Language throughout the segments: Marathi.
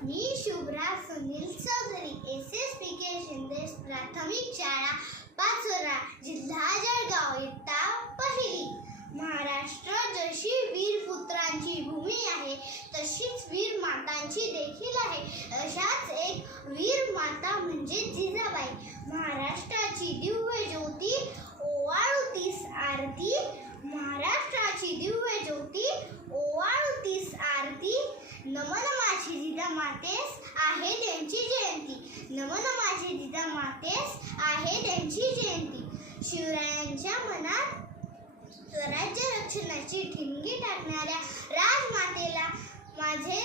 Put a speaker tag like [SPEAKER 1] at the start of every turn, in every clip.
[SPEAKER 1] मी Shubhra Sunil Chaudhari S S P K Shinde प्राथमिक शाळा पाचोरा जिल्हा जळगाव इयत्ता पहिली महाराष्ट्र जशी वीर पुत्रांची भूमी आहे तशीच वीर मातांची देखील आहे अशाच एक वीर माता म्हणजे जिजाबाई महाराष्ट्राची दिव्य ज्योती ओवाळतीस आरती महाराष्ट्राची दिव्य ज्योती ओवाळतीस आरती नमन जिजा मातेस आहे त्यांची जयंती. नमन माझे जिजा मातेस आहे त्यांची जयंती. शिवरायांच्या मनात स्वराज्य रक्षणाची ठिणगी टाकणाऱ्या राजमातेला माझे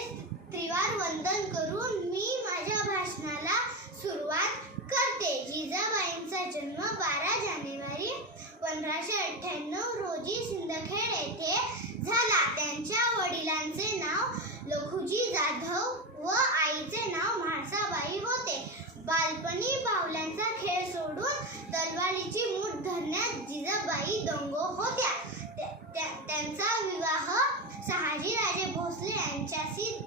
[SPEAKER 1] त्रिवार वंदन करून मी माझ्या भाषणाला सुरुवात करते. जिजाबाईंचा जन्म बारा जानेवारी पंधराशे अठ्ठ्याण्णव रोजी सिंदखेड येथे झाला. जिजाबाई होत्या. त्यांचा विवाह शहाजीराजे भोसले यांच्याशी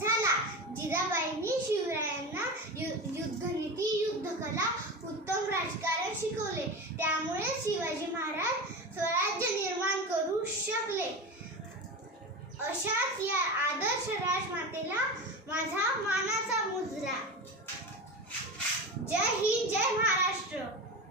[SPEAKER 1] झाला. जिजाबाईंनी शिवरायांना यु- युद्धनीती युद्धकला उत्तम राजकारण शिकवले. त्यामुळे शिवाजी महाराज स्वराज्य निर्माण करू शकले. अशाच या आदर्श राजमातेला माझा मानाचा मुजरा.